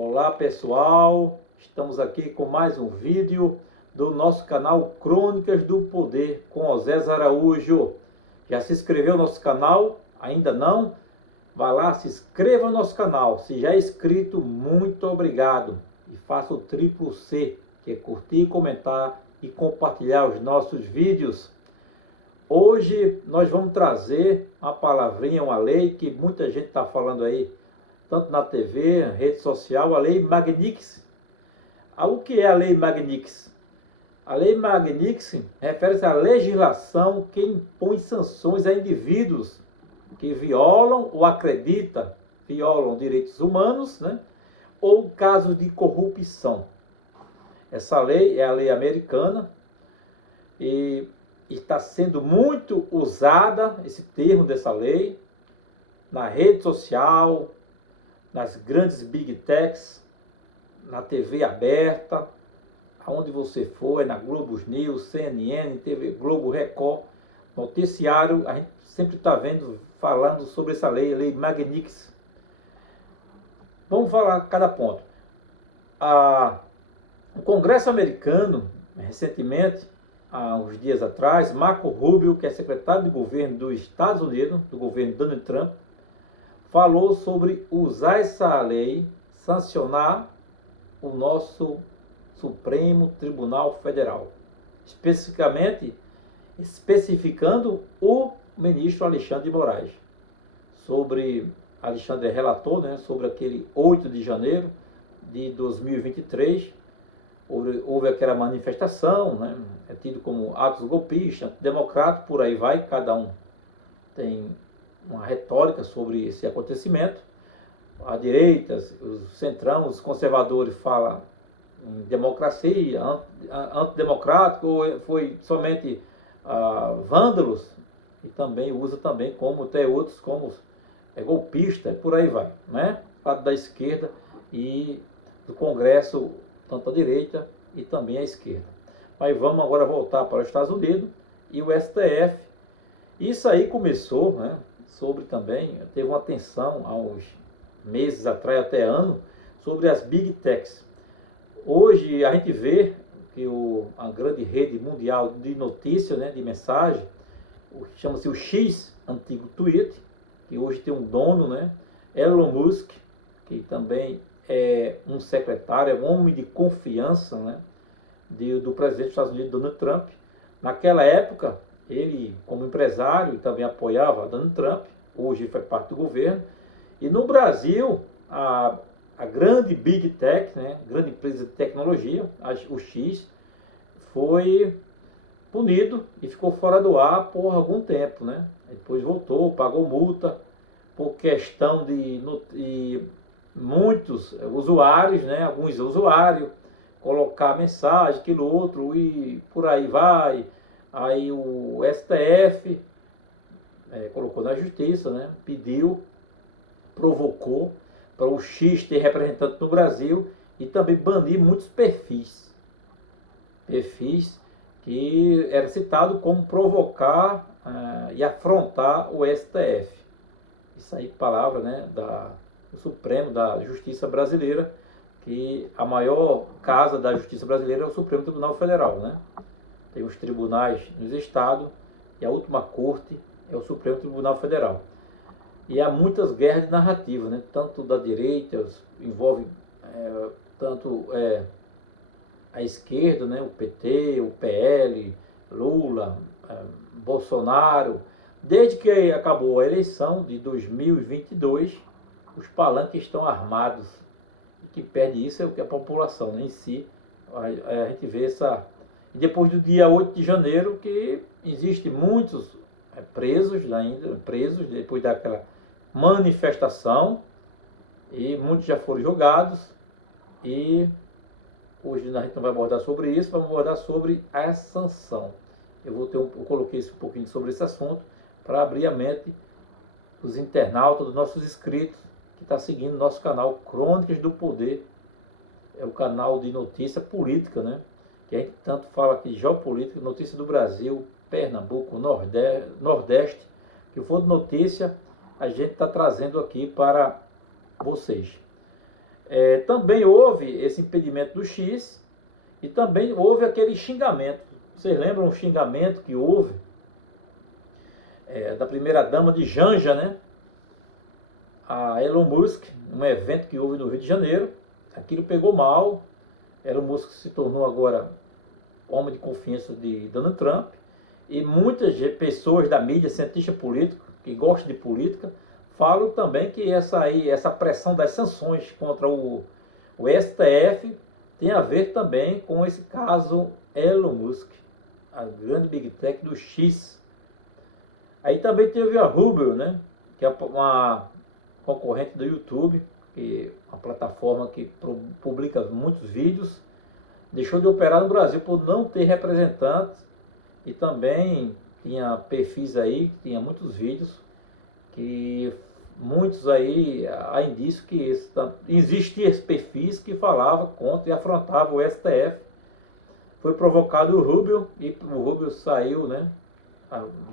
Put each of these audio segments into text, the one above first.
Olá pessoal, estamos aqui com mais um vídeo do nosso canal Crônicas do Poder com Osés Araújo. Já se inscreveu no nosso canal? Ainda não? Vá lá, se inscreva no nosso canal. Se já é inscrito, muito obrigado. E faça o triplo C, que é curtir, comentar e compartilhar os nossos vídeos. Hoje nós vamos trazer uma palavrinha, uma lei que muita gente está falando aí, tanto na TV, rede social, a Lei Magnitsky. O que é a Lei Magnitsky? A Lei Magnitsky refere-se à legislação que impõe sanções a indivíduos que violam ou violam direitos humanos, né? Ou casos de corrupção. Essa lei é a lei americana e está sendo muito usada, esse termo dessa lei, na rede social, nas grandes big techs, na TV aberta, aonde você for, na Globo News, CNN, TV Globo, Record, noticiário, a gente sempre está vendo, falando sobre essa lei, a Lei Magnitsky. Vamos falar cada ponto. O Congresso americano, recentemente, há uns dias atrás, Marco Rubio, que é secretário de governo dos Estados Unidos, do governo Donald Trump, falou sobre usar essa lei, sancionar o nosso Supremo Tribunal Federal. Especificando o ministro Alexandre de Moraes. Alexandre relatou, né, sobre aquele 8 de janeiro de 2023, houve aquela manifestação, né, é tido como atos golpistas, antidemocráticos, por aí vai, cada um tem uma retórica sobre esse acontecimento. A direita, os centrão, os conservadores falam em democracia, antidemocrático, ou foi somente vândalos, e também usa também como até outros como golpista, e por aí vai, né? Lado da esquerda e do Congresso, tanto a direita e também a esquerda. Mas vamos agora voltar para os Estados Unidos e o STF. Isso aí começou, né? Teve uma atenção há uns meses atrás, até ano, sobre as Big Techs. Hoje a gente vê que a grande rede mundial de notícias, né, de mensagem, chama-se o X, antigo Twitter, que hoje tem um dono, né, Elon Musk, que também é um secretário, é um homem de confiança, né, do presidente dos Estados Unidos, Donald Trump. Naquela época, ele, como empresário, também apoiava Donald Trump, hoje faz parte do governo. E no Brasil, a grande Big Tech, né, grande empresa de tecnologia, o X, foi punido e ficou fora do ar por algum tempo, né? Depois voltou, pagou multa por questão de muitos usuários, né, alguns usuários, colocar mensagem, aquilo outro, e por aí vai. Aí o STF colocou na justiça, né, provocou para o X ter representante no Brasil e também banir muitos perfis que era citado como provocar e afrontar o STF. Isso aí, palavra, né, do Supremo, da Justiça Brasileira, que a maior casa da Justiça Brasileira é o Supremo Tribunal Federal, né? Tem os tribunais nos estados e a última corte é o Supremo Tribunal Federal. E há muitas guerras de narrativa, né? Tanto da direita, envolve tanto a esquerda, né? O PT, o PL, Lula, Bolsonaro. Desde que acabou a eleição de 2022, os palanques estão armados. E quem perde isso é o que a população, né, em si. A gente vê essa... E depois do dia 8 de janeiro, que existe muitos presos depois daquela manifestação, e muitos já foram julgados, e hoje a gente não vai abordar sobre isso, vamos abordar sobre a sanção. Eu coloquei um pouquinho sobre esse assunto para abrir a mente dos internautas, dos nossos inscritos, que está seguindo nosso canal Crônicas do Poder, é o canal de notícia política, né? Que a gente tanto fala aqui, geopolítica, notícia do Brasil, Pernambuco, Nordeste, que for de notícia, a gente está trazendo aqui para vocês. Também houve esse impedimento do X e também houve aquele xingamento. Vocês lembram o xingamento que houve da primeira dama de Janja, né? A Elon Musk, um evento que houve no Rio de Janeiro. Aquilo pegou mal. Elon Musk se tornou agora homem de confiança de Donald Trump. E muitas pessoas da mídia, cientista político, que gostam de política, falam também que essa pressão das sanções contra o STF tem a ver também com esse caso Elon Musk, a grande Big Tech do X. Aí também teve a Rubel, né, que é uma concorrente do YouTube, que é uma plataforma que publica muitos vídeos, deixou de operar no Brasil por não ter representantes e também tinha perfis aí, tinha muitos vídeos que muitos aí, há indício que existiam perfis que falavam contra e afrontavam o STF. Foi provocado o Rubel e o Rubel saiu, né,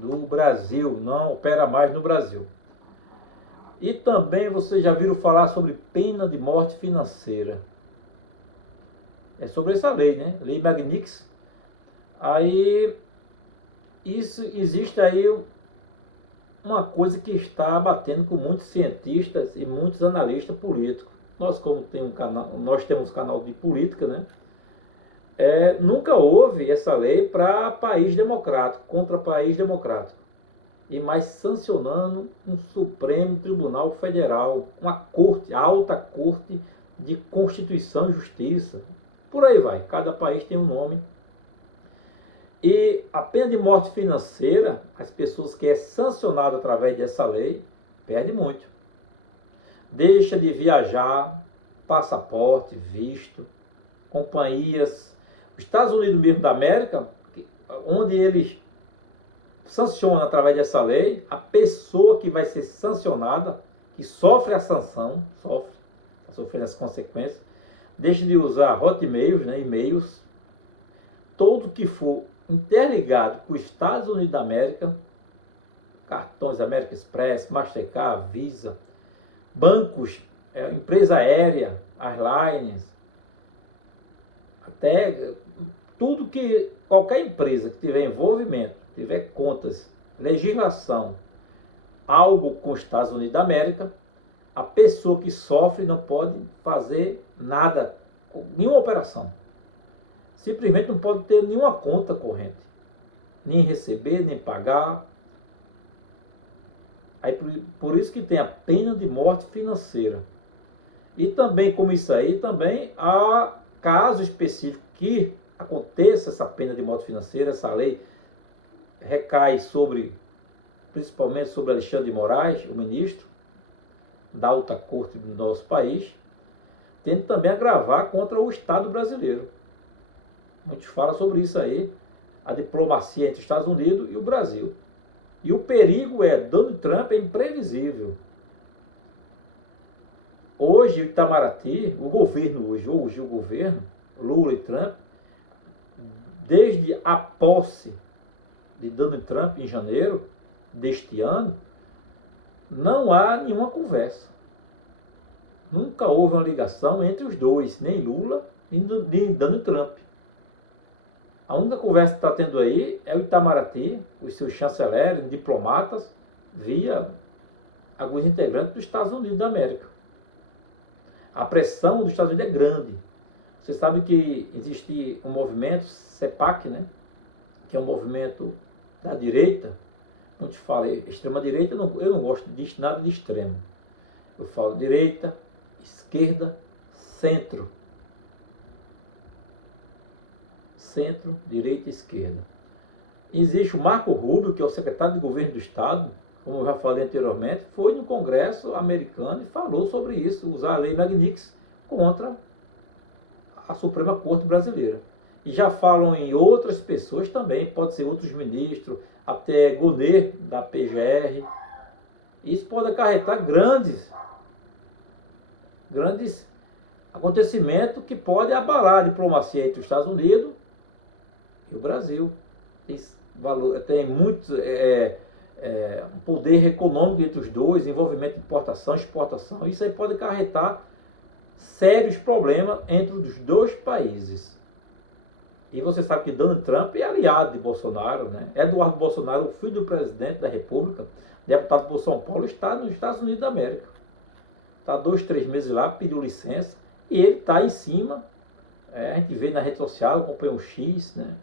do Brasil, não opera mais no Brasil. E também vocês já viram falar sobre pena de morte financeira. É sobre essa lei, né? Lei Magnitsky. Aí, existe aí uma coisa que está batendo com muitos cientistas e muitos analistas políticos. Nós, como nós temos um canal de política, né? Nunca houve essa lei para país democrático, contra país democrático. E mais sancionando um Supremo Tribunal Federal, uma corte, a alta corte de Constituição e Justiça. Por aí vai, cada país tem um nome. E a pena de morte financeira, as pessoas que é sancionada através dessa lei, perde muito. Deixa de viajar, passaporte, visto, companhias. Os Estados Unidos mesmo da América, onde eles sancionam através dessa lei, a pessoa que vai ser sancionada, que sofre a sanção, está sofrendo as consequências, deixa de usar hotmails, né, e-mails, todo que for interligado com os Estados Unidos da América, cartões American Express, Mastercard, Visa, bancos, empresa aérea, airlines, até tudo que qualquer empresa que tiver envolvimento, tiver contas, legislação, algo com os Estados Unidos da América, a pessoa que sofre não pode fazer nada, nenhuma operação. Simplesmente não pode ter nenhuma conta corrente, nem receber, nem pagar. Aí por isso que tem a pena de morte financeira. E também, como isso aí, também há caso específico que aconteça essa pena de morte financeira, essa lei recai principalmente sobre Alexandre de Moraes, o ministro da alta corte do nosso país, tendo também agravar contra o Estado brasileiro. A gente fala sobre isso aí, a diplomacia entre os Estados Unidos e o Brasil. E o perigo Donald Trump é imprevisível. Hoje o Itamaraty, o governo hoje o governo, Lula e Trump, desde a posse de Donald Trump em janeiro deste ano, não há nenhuma conversa. Nunca houve uma ligação entre os dois, nem Lula nem Donald Trump. A única conversa que está tendo aí é o Itamaraty, os seus chanceleres, diplomatas, via alguns integrantes dos Estados Unidos da América. A pressão dos Estados Unidos é grande. Você sabe que existe um movimento, CEPAC, né? Que é um movimento da direita. Quando te falo extrema-direita, eu não gosto de nada de extremo. Eu falo direita, esquerda, centro. Centro, direita e esquerda. Existe o Marco Rubio, que é o secretário de governo do Estado, como eu já falei anteriormente, foi no Congresso americano e falou sobre isso, usar a lei Magnitsky contra a Suprema Corte brasileira. E já falam em outras pessoas também, pode ser outros ministros, até Gonet da PGR. Isso pode acarretar grandes acontecimentos que podem abalar a diplomacia entre os Estados Unidos e o Brasil. Tem muito um poder econômico entre os dois, envolvimento de importação, exportação. Isso aí pode acarretar sérios problemas entre os dois países. E você sabe que Donald Trump é aliado de Bolsonaro, né? Eduardo Bolsonaro, o filho do presidente da República, deputado por São Paulo, está nos Estados Unidos da América. Está 2, 3 meses lá, pediu licença, e ele está em cima. A gente vê na rede social, acompanha o X, né?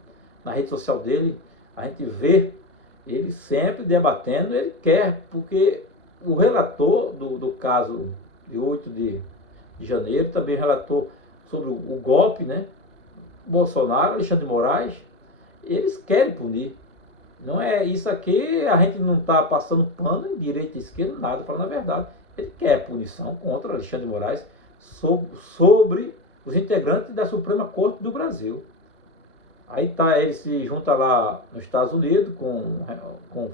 Na rede social dele, a gente vê ele sempre debatendo, ele quer, porque o relator do caso de 8 de janeiro também relatou sobre o golpe, né? Bolsonaro, Alexandre de Moraes, eles querem punir. Não é isso aqui, a gente não está passando pano em direita e esquerda, nada, falando a verdade. Ele quer punição contra Alexandre de Moraes sobre os integrantes da Suprema Corte do Brasil. Aí tá, ele se junta lá nos Estados Unidos com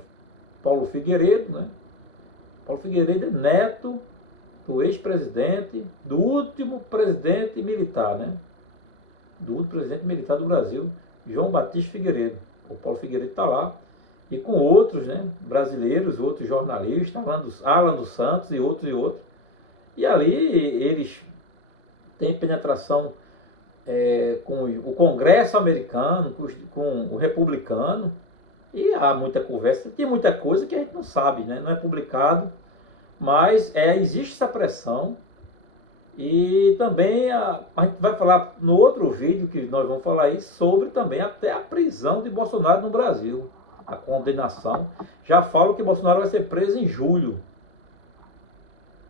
Paulo Figueiredo, né? Paulo Figueiredo é neto do ex-presidente, do último presidente militar, né? Do último presidente militar do Brasil, João Batista Figueiredo. O Paulo Figueiredo está lá, e com outros, né, brasileiros, outros jornalistas, Alan dos Santos e outros. E ali eles têm penetração com o Congresso americano, com o republicano, e há muita conversa, tem muita coisa que a gente não sabe, né, não é publicado, mas existe essa pressão. E também a gente vai falar no outro vídeo que nós vamos falar aí sobre também até a prisão de Bolsonaro no Brasil, a condenação. Já falo que Bolsonaro vai ser preso em julho.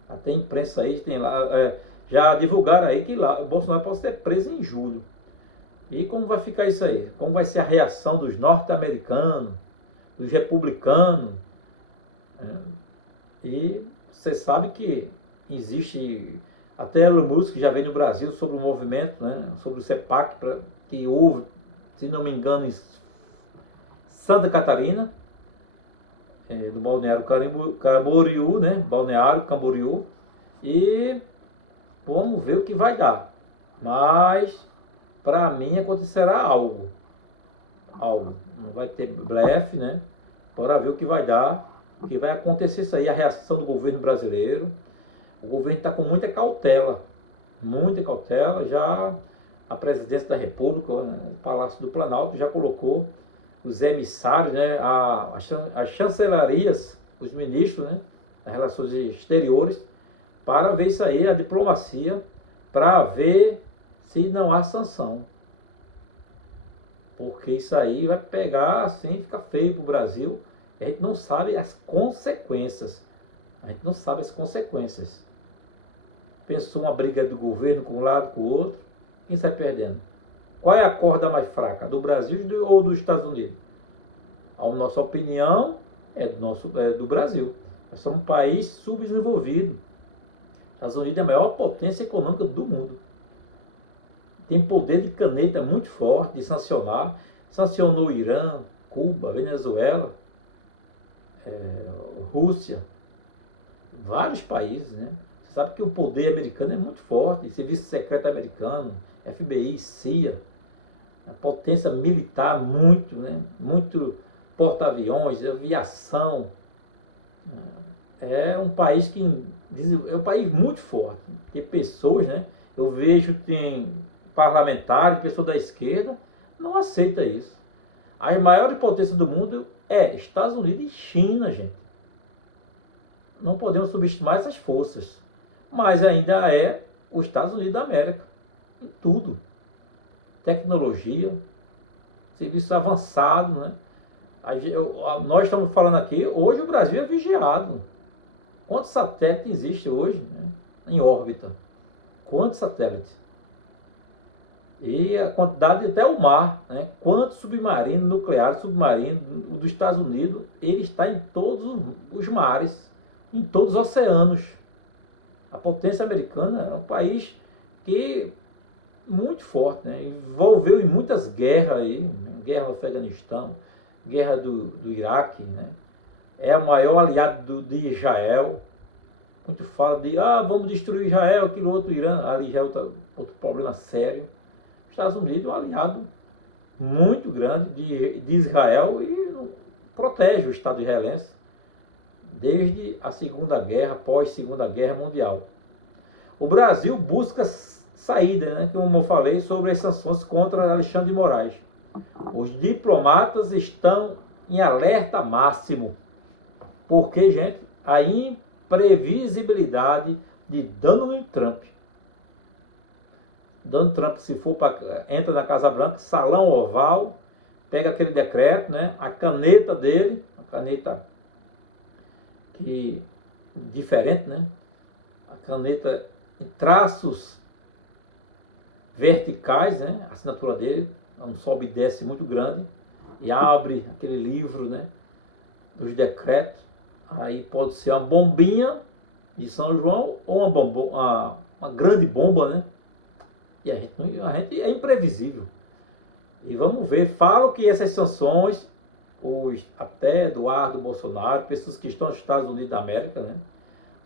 Até a imprensa aí tem lá, já divulgaram aí que lá o Bolsonaro pode ser preso em julho. E como vai ficar isso aí? Como vai ser a reação dos norte-americanos, dos republicanos? E você sabe que existe até Elon Musk já veio no Brasil sobre o movimento, né, sobre o CEPAC, que houve, se não me engano, em Santa Catarina, do Balneário Camboriú, né, Balneário Camboriú, e vamos ver o que vai dar. Mas, para mim, acontecerá algo. Não vai ter blefe, né, para ver o que vai dar, o que vai acontecer isso aí, a reação do governo brasileiro. O governo está com muita cautela, já a presidência da República, o Palácio do Planalto, já colocou os emissários, né, as chancelarias, os ministros, né, das relações exteriores, para ver isso aí, a diplomacia, para ver se não há sanção. Porque isso aí vai pegar assim, fica feio para o Brasil, a gente não sabe as consequências. Pensou uma briga do governo com um lado, com o outro, quem sai perdendo? Qual é a corda mais fraca? Do Brasil ou dos Estados Unidos? A nossa opinião é do Brasil. Nós somos um país subdesenvolvido. Os Estados Unidos é a maior potência econômica do mundo. Tem poder de caneta muito forte de sancionar. Sancionou o Irã, Cuba, Venezuela, Rússia, vários países, né? Você sabe que o poder americano é muito forte, serviço secreto americano, FBI, CIA, a potência militar muito, né? Muito porta-aviões, aviação. É um país muito forte. Tem pessoas, né? Eu vejo tem parlamentares, pessoas da esquerda, não aceita isso. A maior potência do mundo é Estados Unidos e China, gente. Não podemos subestimar essas forças. Mas ainda é os Estados Unidos da América. Em tudo. Tecnologia, serviço avançado, né? Nós estamos falando aqui, hoje o Brasil é vigiado. Quantos satélites existem hoje, né, em órbita? Quantos satélites? E a quantidade até o mar, né? Quantos submarinos nucleares, submarinos dos Estados Unidos, ele está em todos os mares, em todos os oceanos. A potência americana é um país que muito forte, né? Envolveu em muitas guerras aí, né? Guerra no Afeganistão, guerra do Iraque, né? É o maior aliado de Israel. Muito fala de, vamos destruir Israel, aquilo outro Irã, ali já é outro problema sério. Os Estados Unidos é um aliado muito grande de Israel e protege o Estado israelense desde a Segunda Guerra, pós-Segunda Guerra Mundial. O Brasil busca saída, né? Como eu falei, sobre as sanções contra Alexandre de Moraes. Os diplomatas estão em alerta máximo. Porque, gente, a imprevisibilidade de Donald Trump. Donald Trump, se for entra na Casa Branca, salão oval, pega aquele decreto, né? A caneta dele, a caneta que diferente, né? A caneta em traços verticais, né? A assinatura dele, um sobe e desce muito grande, e abre aquele livro, né? Dos decretos. Aí pode ser uma bombinha de São João ou uma grande bomba, né? E a gente é imprevisível. E vamos ver, falam que essas sanções, até Eduardo Bolsonaro, pessoas que estão nos Estados Unidos da América, né?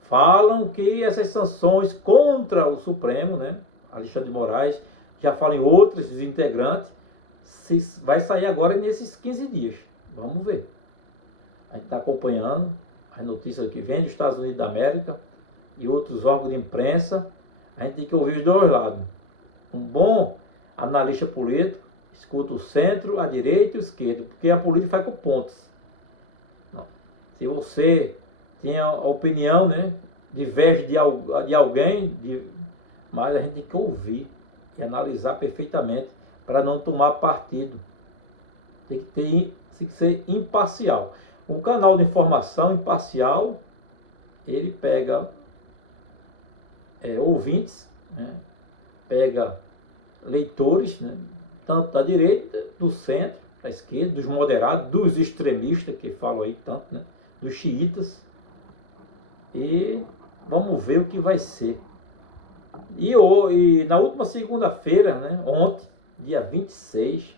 Falam que essas sanções contra o Supremo, né? Alexandre de Moraes, já falam em outros integrantes, vai sair agora nesses 15 dias. Vamos ver. A gente está acompanhando as notícias que vêm dos Estados Unidos da América e outros órgãos de imprensa. A gente tem que ouvir os dois lados. Um bom analista político escuta o centro, a direita e o esquerdo, porque a política faz com pontos. Não. Se você tem a opinião, né, diverge de alguém, mas a gente tem que ouvir e analisar perfeitamente para não tomar partido. Tem que ser imparcial. Um canal de informação imparcial, ele pega ouvintes, né, pega leitores, né, tanto da direita, do centro, da esquerda, dos moderados, dos extremistas, que falam aí tanto, né, dos xiitas, e vamos ver o que vai ser. E na última segunda-feira, né, ontem, dia 26,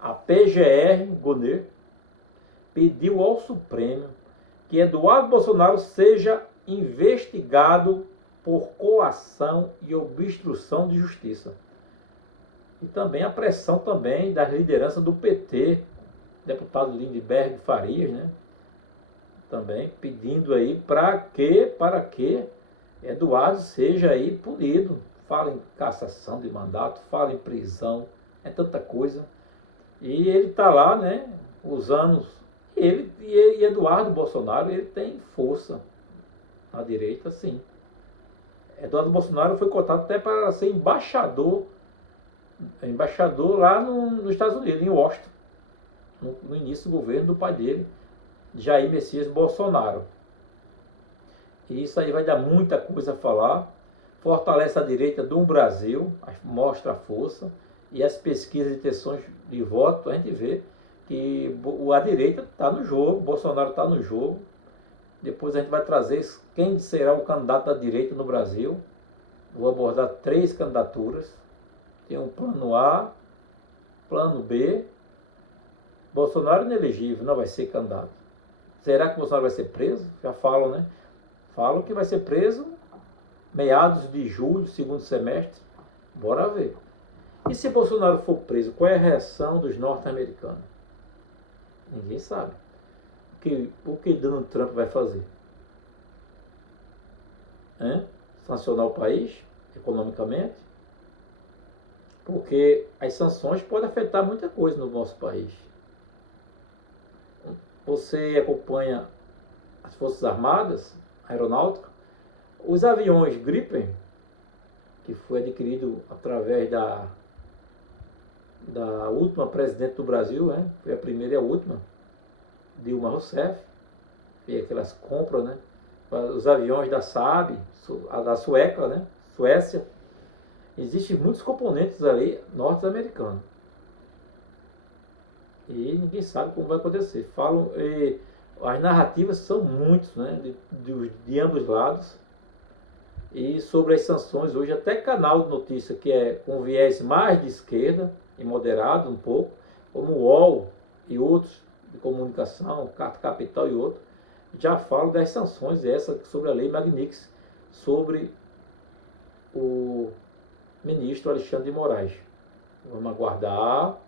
a PGR Goner pediu ao Supremo que Eduardo Bolsonaro seja investigado por coação e obstrução de justiça. E também a pressão também das lideranças do PT, deputado Lindenberg Farias, né? Também pedindo aí para que Eduardo seja aí punido. Fala em cassação de mandato, fala em prisão, é tanta coisa. E ele está lá, né, usando. E Eduardo Bolsonaro, ele tem força na direita, sim. Eduardo Bolsonaro foi cotado até para ser embaixador lá nos Estados Unidos, em Washington, no início do governo do pai dele, Jair Messias Bolsonaro. E isso aí vai dar muita coisa a falar. Fortalece a direita do Brasil, mostra a força, e as pesquisas de intenções de voto, a gente vê que a direita está no jogo, Bolsonaro está no jogo. Depois a gente vai trazer quem será o candidato da direita no Brasil. Vou abordar 3 candidaturas. Tem um plano A, plano B. Bolsonaro é inelegível, não vai ser candidato. Será que Bolsonaro vai ser preso? Já falam, né? Falam que vai ser preso meados de julho, segundo semestre. Bora ver. E se Bolsonaro for preso, qual é a reação dos norte-americanos? Ninguém sabe. O que Donald Trump vai fazer? Sancionar o país economicamente? Porque as sanções podem afetar muita coisa no nosso país. Você acompanha as Forças Armadas, a Aeronáutica, os aviões Gripen, que foi adquirido através da última presidente do Brasil, né? Foi a primeira e a última, Dilma Rousseff, fez aquelas compras, né? Os aviões da Saab, da Sueca, né? Suécia. Existem muitos componentes ali norte-americanos. E ninguém sabe como vai acontecer. Falam, as narrativas são muitas, né? De ambos lados. E sobre as sanções, hoje até canal de notícia que é com viés mais de esquerda e moderado um pouco, como o UOL e outros de comunicação, Carta Capital e outros, já falam das sanções sobre a lei Magnitsky, sobre o ministro Alexandre de Moraes. Vamos aguardar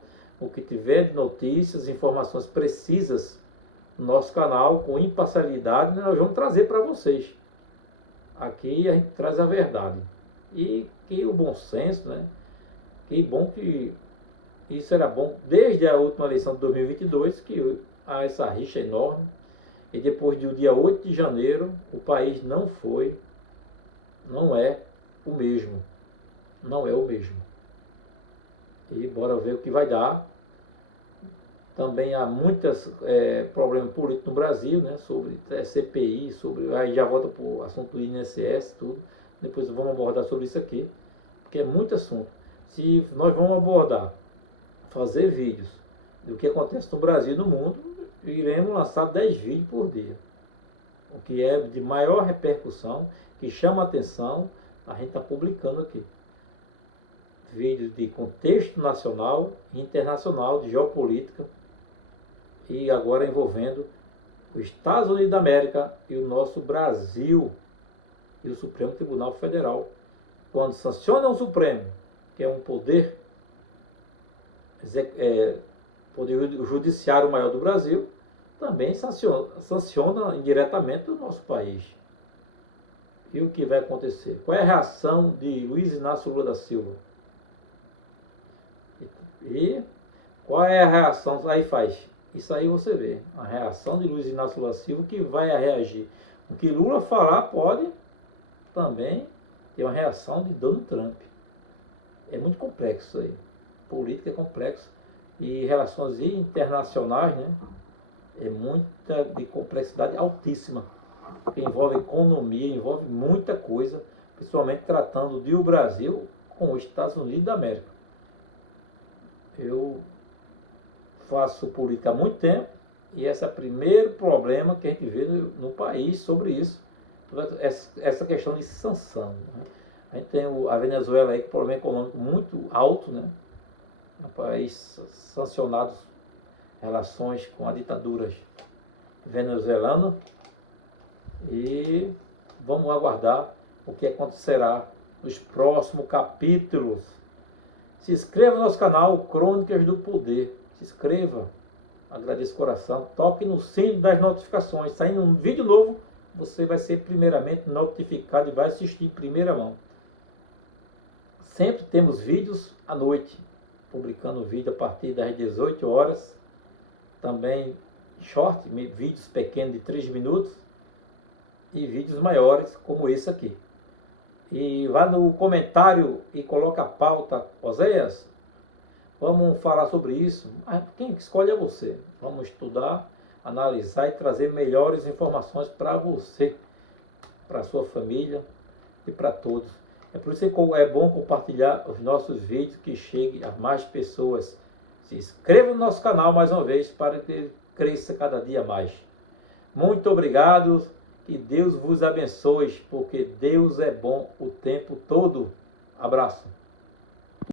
o que tiver de notícias, informações precisas no nosso canal, com imparcialidade, nós vamos trazer para vocês. aqui a gente traz a verdade. E que o bom senso, né? Que bom que isso era bom desde a última eleição de 2022, que há essa rixa enorme. E depois do dia 8 de janeiro, o país não é o mesmo. Não é o mesmo. E bora ver o que vai dar. Também há muitos problemas políticos no Brasil, né, sobre CPI, aí já volta para o assunto do INSS, tudo. Depois vamos abordar sobre isso aqui, porque é muito assunto. Se nós vamos abordar, fazer vídeos do que acontece no Brasil e no mundo, iremos lançar 10 vídeos por dia. O que é de maior repercussão, que chama a atenção, a gente está publicando aqui. Vídeos de contexto nacional e internacional, de geopolítica, e agora envolvendo os Estados Unidos da América e o nosso Brasil e o Supremo Tribunal Federal. Quando sanciona o Supremo, que é um poder judiciário maior do Brasil, também sanciona indiretamente o nosso país. E o que vai acontecer? Qual é a reação de Luiz Inácio Lula da Silva? E qual é a reação? Aí faz. Isso aí você vê. A reação de Luiz Inácio Lula da Silva, que vai reagir. O que Lula falar pode também ter uma reação de Donald Trump. É muito complexo isso aí. Política é complexo. E relações internacionais, né? É muita de complexidade altíssima. Que envolve economia, envolve muita coisa. Principalmente tratando de o Brasil com os Estados Unidos da América. Eu faço política há muito tempo e esse é o primeiro problema que a gente vê no país sobre isso, essa questão de sanção. Né? A gente tem a Venezuela aí com problema econômico muito alto, né? Um país sancionado relações com a ditadura venezuelana, e vamos aguardar o que acontecerá nos próximos capítulos. Se inscreva no nosso canal Crônicas do Poder. Se inscreva, agradeço o coração, toque no sino das notificações. Saindo um vídeo novo, você vai ser primeiramente notificado e vai assistir em primeira mão. Sempre temos vídeos à noite, publicando vídeo a partir das 18 horas. Também short, vídeos pequenos de 3 minutos e vídeos maiores como esse aqui. E vá no comentário e coloca a pauta, Oséias, vamos falar sobre isso. Quem escolhe é você. Vamos estudar, analisar e trazer melhores informações para você, para a sua família e para todos. É por isso que é bom compartilhar os nossos vídeos, que chegue a mais pessoas. Se inscreva no nosso canal mais uma vez para que ele cresça cada dia mais. Muito obrigado. Que Deus vos abençoe, porque Deus é bom o tempo todo. Abraço.